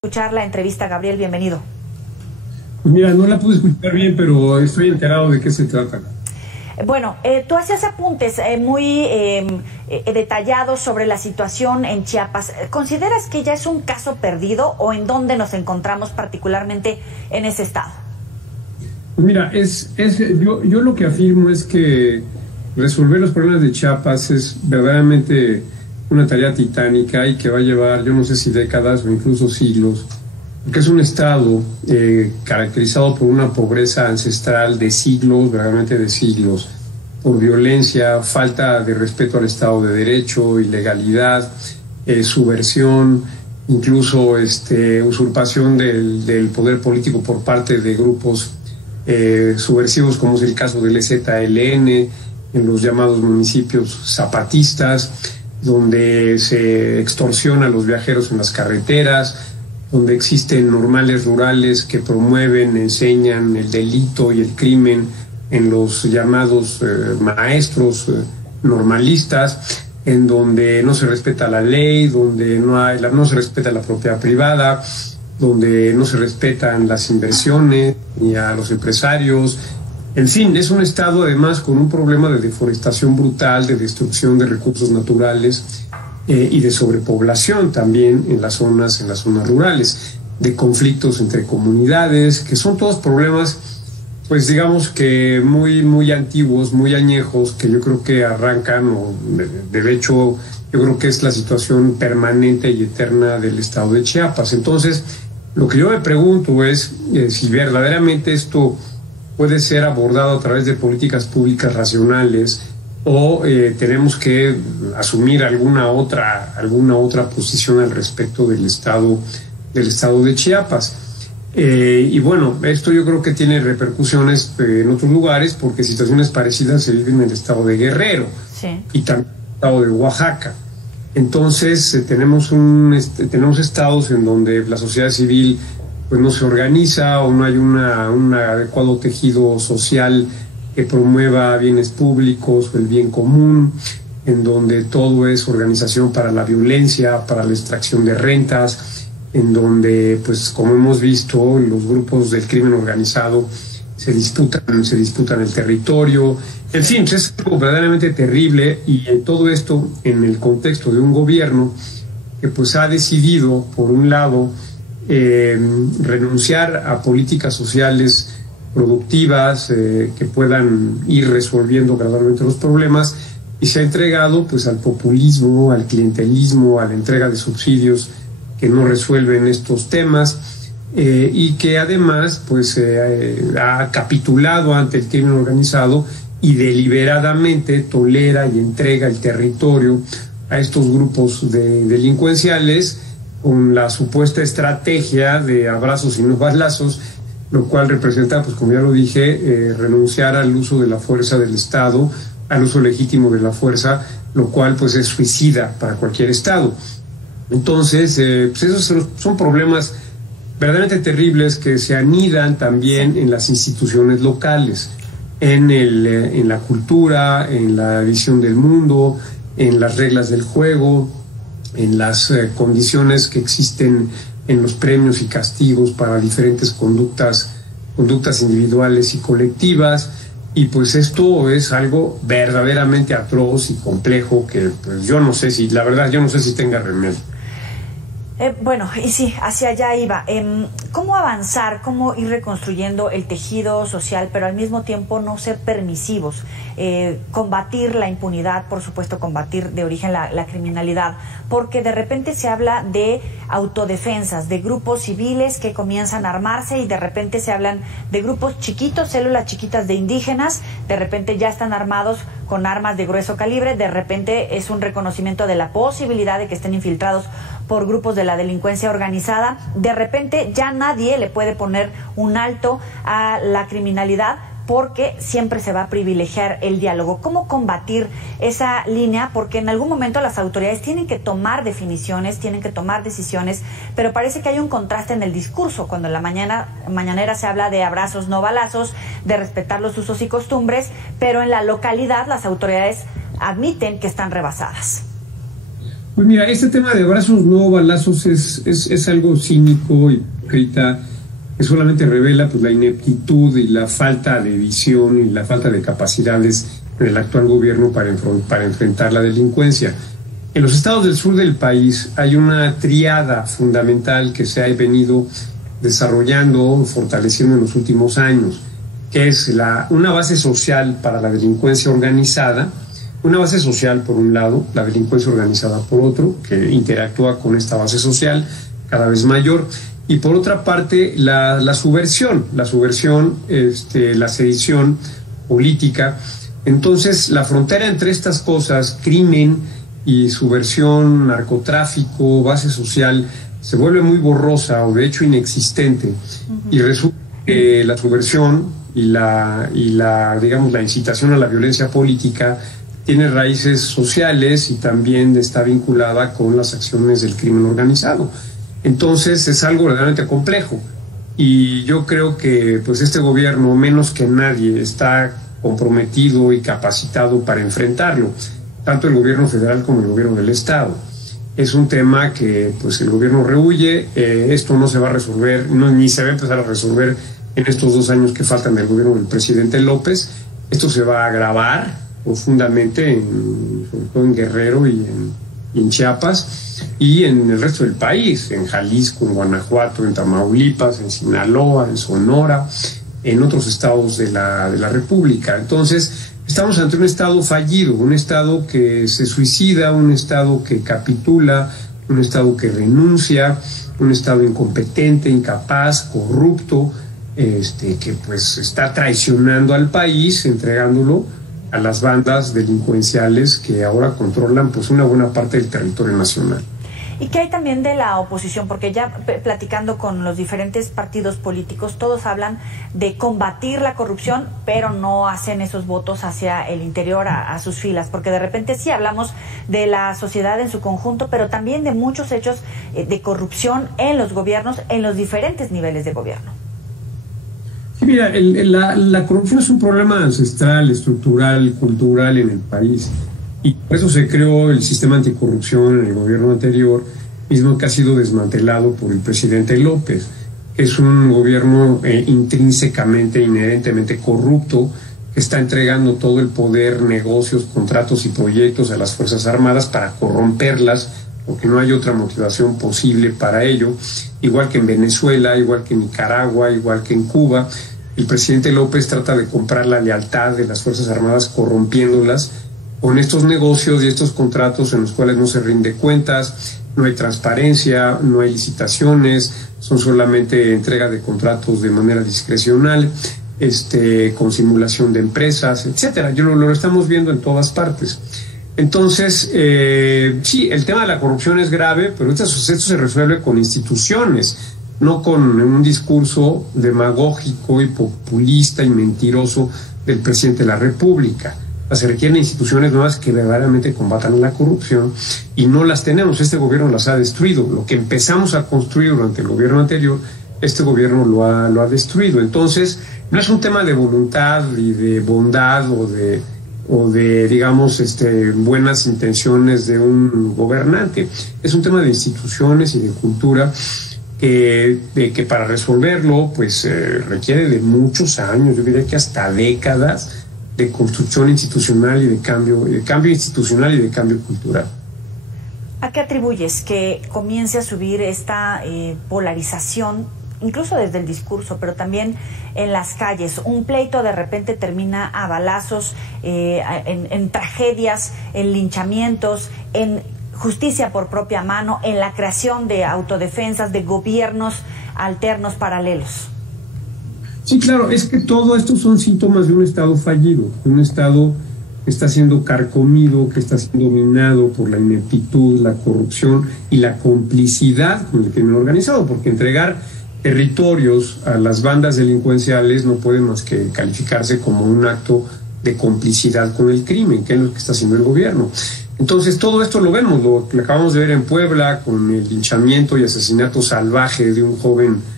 Escuchar la entrevista. Gabriel, bienvenido. Pues mira, no la pude escuchar bien, pero estoy enterado de qué se trata. Bueno, tú hacías apuntes muy detallados sobre la situación en Chiapas. ¿Consideras que ya es un caso perdido o en dónde nos encontramos particularmente en ese estado? Pues mira, yo lo que afirmo es que resolver los problemas de Chiapas es verdaderamente una tarea titánica y que va a llevar, yo no sé si décadas o incluso siglos, porque es un estado caracterizado por una pobreza ancestral de siglos, verdaderamente de siglos, por violencia, falta de respeto al Estado de Derecho, ilegalidad, subversión, incluso usurpación del poder político por parte de grupos subversivos, como es el caso del EZLN, en los llamados municipios zapatistas, donde se extorsiona a los viajeros en las carreteras, donde existen normales rurales que promueven, enseñan el delito y el crimen en los llamados maestros normalistas, en donde no se respeta la ley, donde no se respeta la propiedad privada, donde no se respetan las inversiones ni a los empresarios. En fin, es un estado además con un problema de deforestación brutal, de destrucción de recursos naturales y de sobrepoblación también en las zonas rurales, de conflictos entre comunidades, que son todos problemas, pues digamos que muy antiguos, muy añejos, que yo creo que arrancan, o de hecho yo creo que es la situación permanente y eterna del estado de Chiapas. Entonces, lo que yo me pregunto es si verdaderamente esto puede ser abordado a través de políticas públicas racionales o tenemos que asumir alguna otra posición al respecto del estado de Chiapas. Y bueno, esto yo creo que tiene repercusiones en otros lugares, porque situaciones parecidas se viven en el estado de Guerrero, sí, y también en el estado de Oaxaca. Entonces tenemos estados en donde la sociedad civil pues no se organiza o no hay un adecuado tejido social que promueva bienes públicos o el bien común, en donde todo es organización para la violencia, para la extracción de rentas, en donde, pues como hemos visto, los grupos del crimen organizado se disputan el territorio. En fin, es algo verdaderamente terrible, y todo esto en el contexto de un gobierno que pues ha decidido, por un lado, renunciar a políticas sociales productivas que puedan ir resolviendo gradualmente los problemas, y se ha entregado pues al populismo, al clientelismo, a la entrega de subsidios que no resuelven estos temas, y que además pues ha capitulado ante el crimen organizado y deliberadamente tolera y entrega el territorio a estos grupos delincuenciales, con la supuesta estrategia de abrazos y no balazos, lo cual representa, pues como ya lo dije, renunciar al uso de la fuerza del Estado, al uso legítimo de la fuerza, lo cual pues es suicida para cualquier Estado. Entonces, pues esos son problemas verdaderamente terribles que se anidan también en las instituciones locales, en la cultura, en la visión del mundo, en las reglas del juego, en las condiciones que existen en los premios y castigos para diferentes conductas individuales y colectivas. Y pues esto es algo verdaderamente atroz y complejo que pues yo no sé si tenga remedio. Bueno, y sí, hacia allá iba. ¿Cómo avanzar, cómo ir reconstruyendo el tejido social, pero al mismo tiempo no ser permisivos? Combatir la impunidad, por supuesto, combatir de origen la criminalidad, porque de repente se habla de autodefensas, de grupos civiles que comienzan a armarse, y de repente se hablan de grupos chiquitos, células chiquitas de indígenas, de repente ya están armados con armas de grueso calibre, de repente es un reconocimiento de la posibilidad de que estén infiltrados por grupos de la delincuencia organizada. De repente ya nadie le puede poner un alto a la criminalidad, porque siempre se va a privilegiar el diálogo. ¿Cómo combatir esa línea? Porque en algún momento las autoridades tienen que tomar definiciones, tienen que tomar decisiones, pero parece que hay un contraste en el discurso, cuando en la mañanera se habla de abrazos no balazos, de respetar los usos y costumbres, pero en la localidad las autoridades admiten que están rebasadas. Pues mira, este tema de abrazos no balazos es algo cínico, hipócrita, que solamente revela pues la ineptitud y la falta de visión y la falta de capacidades en el actual gobierno para enfrentar la delincuencia. En los estados del sur del país hay una tríada fundamental que se ha venido desarrollando, fortaleciendo en los últimos años, que es una base social para la delincuencia organizada, una base social por un lado, la delincuencia organizada por otro, que interactúa con esta base social cada vez mayor, y por otra parte la subversión, la sedición política. Entonces la frontera entre estas cosas, crimen y subversión, narcotráfico, base social, se vuelve muy borrosa o de hecho inexistente. Y resulta que la subversión y la digamos la incitación a la violencia política tiene raíces sociales y también está vinculada con las acciones del crimen organizado. Entonces es algo verdaderamente complejo y yo creo que pues este gobierno menos que nadie está comprometido y capacitado para enfrentarlo, tanto el gobierno federal como el gobierno del estado. Es un tema que pues el gobierno rehúye, esto no se va a resolver, ni se va a empezar a resolver en estos 2 años que faltan del gobierno del presidente López. Esto se va a agravar profundamente, sobre todo en Guerrero y en Chiapas y en el resto del país, en Jalisco, en Guanajuato, en Tamaulipas, en Sinaloa, en Sonora, en otros estados de la República. Entonces, estamos ante un estado fallido, un estado que se suicida, un estado que capitula, un estado que renuncia, un estado incompetente, incapaz, corrupto, que pues está traicionando al país, entregándolo a las bandas delincuenciales que ahora controlan pues una buena parte del territorio nacional. ¿Y qué hay también de la oposición? Porque ya platicando con los diferentes partidos políticos, todos hablan de combatir la corrupción, pero no hacen esos votos hacia el interior, a sus filas, porque de repente sí hablamos de la sociedad en su conjunto, pero también de muchos hechos de corrupción en los gobiernos, en los diferentes niveles de gobierno. Sí, mira, la corrupción es un problema ancestral, estructural, cultural en el país. Y por eso se creó el sistema anticorrupción en el gobierno anterior, mismo que ha sido desmantelado por el presidente López. Es un gobierno intrínsecamente, inherentemente corrupto, que está entregando todo el poder, negocios, contratos y proyectos a las Fuerzas Armadas para corromperlas, porque no hay otra motivación posible para ello. Igual que en Venezuela, igual que en Nicaragua, igual que en Cuba, el presidente López trata de comprar la lealtad de las Fuerzas Armadas corrompiéndolas con estos negocios y estos contratos en los cuales no se rinde cuentas, no hay transparencia, no hay licitaciones, son solamente entrega de contratos de manera discrecional, con simulación de empresas, etcétera. Lo estamos viendo en todas partes. Entonces, sí, el tema de la corrupción es grave, pero esto se resuelve con instituciones, no con un discurso demagógico y populista y mentiroso del presidente de la República. Se requieren instituciones nuevas que verdaderamente combatan la corrupción y no las tenemos. Este gobierno las ha destruido. Lo que empezamos a construir durante el gobierno anterior, este gobierno lo ha destruido. Entonces, no es un tema de voluntad y de bondad o de digamos, buenas intenciones de un gobernante. Es un tema de instituciones y de cultura que para resolverlo, pues requiere de muchos años, yo diría que hasta décadas, de construcción institucional y de cambio institucional y de cambio cultural. ¿A qué atribuyes que comience a subir esta polarización, incluso desde el discurso, pero también en las calles? Un pleito de repente termina a balazos, en tragedias, en linchamientos, en justicia por propia mano, en la creación de autodefensas, de gobiernos alternos, paralelos. Sí, claro, es que todo esto son síntomas de un Estado fallido, de un Estado que está siendo carcomido, que está siendo minado por la ineptitud, la corrupción y la complicidad con el crimen organizado, porque entregar territorios a las bandas delincuenciales no puede más que calificarse como un acto de complicidad con el crimen, que es lo que está haciendo el gobierno. Entonces todo esto lo vemos, lo acabamos de ver en Puebla con el linchamiento y asesinato salvaje de un joven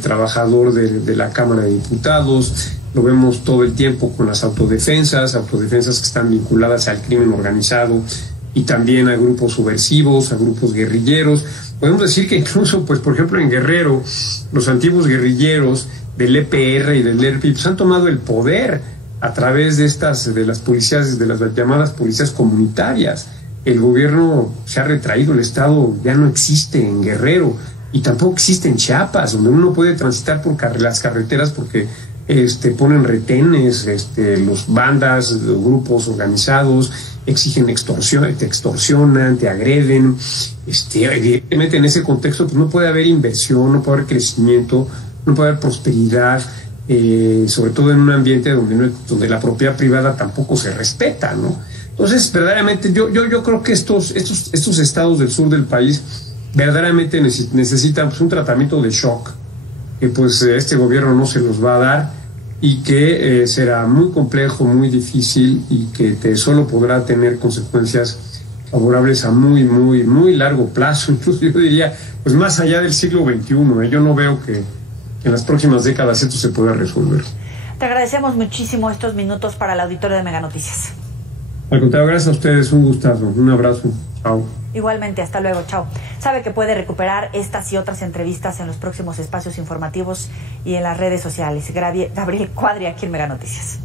trabajador de la Cámara de Diputados. Lo vemos todo el tiempo con las autodefensas que están vinculadas al crimen organizado y también a grupos subversivos, a grupos guerrilleros. Podemos decir que incluso, pues, por ejemplo, en Guerrero, los antiguos guerrilleros del EPR y del ERPI pues, han tomado el poder a través de las policías, de las llamadas policías comunitarias. El gobierno se ha retraído, el Estado ya no existe en Guerrero y tampoco existe en Chiapas, donde uno puede transitar por las carreteras porque ponen retenes, los bandas, los grupos organizados, exigen extorsión, te extorsionan, te agreden. Evidentemente en ese contexto pues, no puede haber inversión, no puede haber crecimiento, no puede haber prosperidad, sobre todo en un ambiente donde la propiedad privada tampoco se respeta, ¿no? Entonces, verdaderamente, yo creo que estos estados del sur del país verdaderamente necesitan pues, un tratamiento de shock, que pues este gobierno no se los va a dar y que será muy complejo, muy difícil y que solo podrá tener consecuencias favorables a muy, muy, muy largo plazo. Incluso yo diría, pues más allá del siglo XXI, yo no veo que en las próximas décadas esto se pueda resolver. Te agradecemos muchísimo estos minutos para el auditorio de Mega Noticias. Al contrario, gracias a ustedes, un gustazo, un abrazo, chao. Igualmente, hasta luego, chao. Sabe que puede recuperar estas y otras entrevistas en los próximos espacios informativos y en las redes sociales. Gabriel Cuadri, aquí en Mega Noticias.